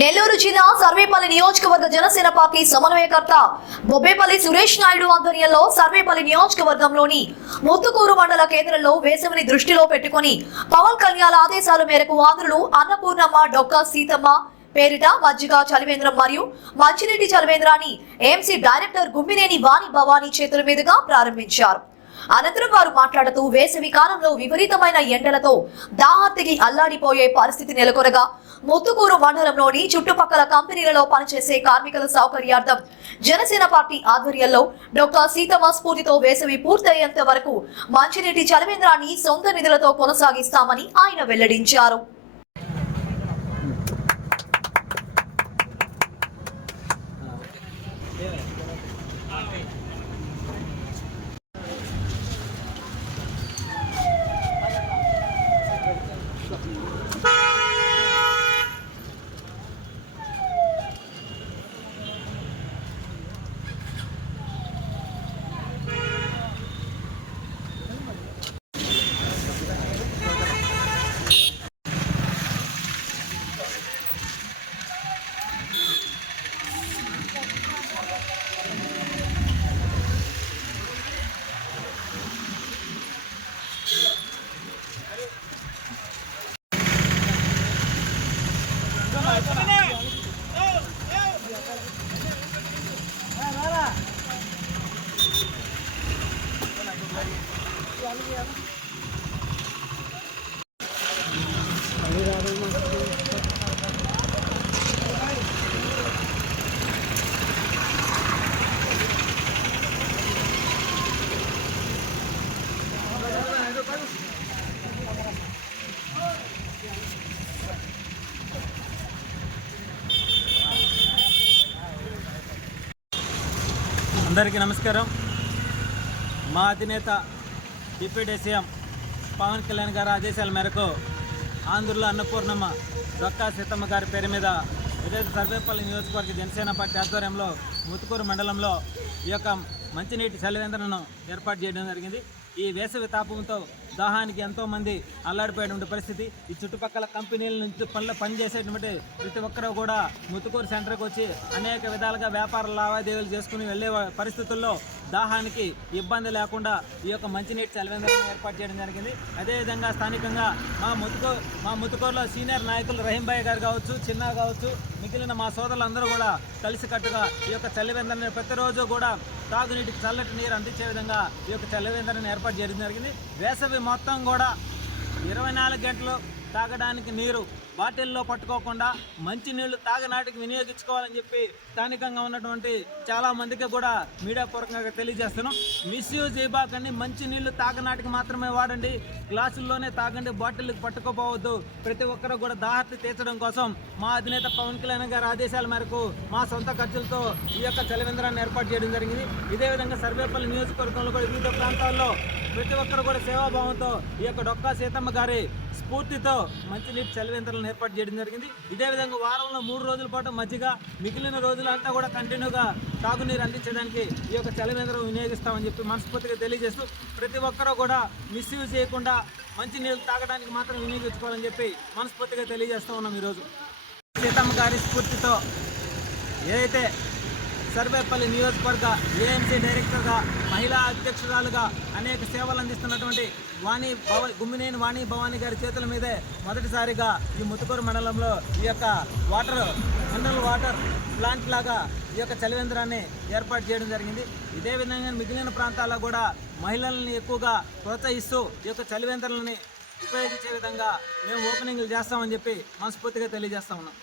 నెల్లూరు జిల్లా సర్వేపల్లి నియోజకవర్గ జనసేన పార్టీ సమన్వయకర్త బొబ్బేపల్లి సురేష్ నాయుడు ఆధ్వర్యంలో సర్వేపల్లి నియోజకవర్గంలోని ముత్తుకూరు మండల కేంద్రంలో వేసవిని దృష్టిలో పెట్టుకుని పవన్ కళ్యాణ్ ఆదేశాల మేరకు ఆంధ్రులు అన్నపూర్ణమ్మ డొక్కా సీతమ్మ పేరిట మజ్జిగ చలివేంద్రం మరియు మంచినీటి చలివేంద్రాన్ని ఎంసీ డైరెక్టర్ గుమ్మినేని వాణి భవానీ చేతుల మీదుగా ప్రారంభించారు. అనంతరం వారు మాట్లాడుతూ వేసవి కాలంలో విపరీతమైన ఎండలతో దాహార్తికి అల్లాడిపోయే పరిస్థితి నెలకొనగా ముత్తుకూరు మండలంలోని చుట్టుపక్కల కంపెనీలలో పనిచేసే కార్మికుల సౌకర్యార్థం జనసేన పార్టీ ఆధ్వర్యంలో డాక్టర్ సీతమ్మ స్ఫూర్తితో వేసవి పూర్తయ్యేంత వరకు మంచినీటి చలవేంద్రాన్ని సొంత నిధులతో కొనసాగిస్తామని ఆయన వెల్లడించారు. Yeah. అందరికీ నమస్కారం. మా అధినేత డిప్యూటీ సీఎం పవన్ కళ్యాణ్ గారి ఆదేశాల మేరకు ఆంధ్రలో అన్నపూర్ణమ్మ రొక్కా సీతమ్మ గారి పేరు మీద ఏదైతే సర్వేపల్లి నియోజకవర్గ జనసేన పార్టీ ఆధ్వర్యంలో ముతుకూరు మండలంలో ఈ యొక్క మంచినీటి సెలవేంద్రను ఏర్పాటు చేయడం జరిగింది. ఈ వేసవి తాపంతో దాహానికి ఎంతోమంది అల్లాడిపోయేటువంటి పరిస్థితి. ఈ చుట్టుపక్కల కంపెనీల నుంచి పనులు పనిచేసేటువంటి ప్రతి ఒక్కరూ కూడా ముత్తుకూరు సెంటర్కి వచ్చి అనేక విధాలుగా వ్యాపార లావాదేవీలు చేసుకుని వెళ్ళే పరిస్థితుల్లో దాహానికి ఇబ్బంది లేకుండా ఈ యొక్క మంచినీటి చలివేంద్రాన్ని ఏర్పాటు చేయడం జరిగింది. అదేవిధంగా స్థానికంగా మా ముతుకూ మా ముతుకూరులో సీనియర్ నాయకులు రహీంబాయి గారు కావచ్చు చిన్న కావచ్చు మిగిలిన మా సోదరులందరూ కూడా కలిసికట్టుగా ఈ యొక్క చలివేంద్రాన్ని ప్రతిరోజు కూడా తాగునీటికి చల్లటి నీరు అందించే విధంగా ఈ యొక్క చలివేంద్రాన్ని ఏర్పాటు చేయడం జరిగింది. వేసవి మొత్తం కూడా ఇరవై నాలుగు గంటలు తాగడానికి నీరు. బాటిల్లో పట్టుకోకుండా మంచి నీళ్ళు తాగనాటికి వినియోగించుకోవాలని చెప్పి స్థానికంగా ఉన్నటువంటి చాలా మందికి కూడా మీడియా పూర్వకంగా తెలియజేస్తున్నాం. మిస్యూజ్ చేయబాకండి మంచి నీళ్ళు తాగనాటికి మాత్రమే వాడండి. గ్లాసుల్లోనే తాగండి బాటిల్కి పట్టుకోపోవద్దు. ప్రతి ఒక్కరూ కూడా దాహర్తి తీర్చడం కోసం మా అధినేత పవన్ కళ్యాణ్ గారి ఆదేశాల మేరకు మా సొంత ఖర్చులతో ఈ యొక్క చలివేంద్రాన్ని ఏర్పాటు చేయడం జరిగింది. ఇదే విధంగా సర్వేపల్లి నియోజకవర్గంలో కూడా వివిధ ప్రాంతాల్లో ప్రతి ఒక్కరు కూడా సేవాభావంతో ఈ యొక్క డొక్కా సీతమ్మ గారి స్ఫూర్తితో మంచినీటి చలివేంద్రాలను ఏర్పాటు చేయడం జరిగింది. ఇదే విధంగా వారంలో మూడు రోజుల పాటు మధ్యగా మిగిలిన రోజులంతా కూడా కంటిన్యూగా తాగునీరు అందించడానికి ఈ యొక్క చలివేంద్రం వినియోగిస్తామని చెప్పి మనస్ఫూర్తిగా తెలియజేస్తూ ప్రతి ఒక్కరూ కూడా మిస్యూజ్ చేయకుండా మంచినీళ్ళు తాగడానికి మాత్రం వినియోగించుకోవాలని చెప్పి మనస్ఫూర్తిగా తెలియజేస్తూ ఉన్నాం ఈరోజు. సీతమ్మ గారి స్ఫూర్తితో ఏదైతే సర్వేపల్లి నియోజకవర్గ ఏఎంసీ డైరెక్టర్గా మహిళా అధ్యక్షురాలుగా అనేక సేవలు అందిస్తున్నటువంటి వాణి భవ గుమ్మినేని వాణి భవానీ గారి చేతుల మీదే మొదటిసారిగా ఈ ముతుకూరు మండలంలో ఈ యొక్క వాటర్ మినరల్ వాటర్ ప్లాంట్ లాగా ఈ యొక్క చలివేంద్రాన్ని ఏర్పాటు చేయడం జరిగింది. ఇదే విధంగా మిగిలిన ప్రాంతాల్లో కూడా మహిళల్ని ఎక్కువగా ప్రోత్సహిస్తూ ఈ యొక్క చలివేంద్రాలని ఉపయోగించే విధంగా మేము ఓపెనింగ్లు చేస్తామని చెప్పి మనస్ఫూర్తిగా తెలియజేస్తా ఉన్నాం.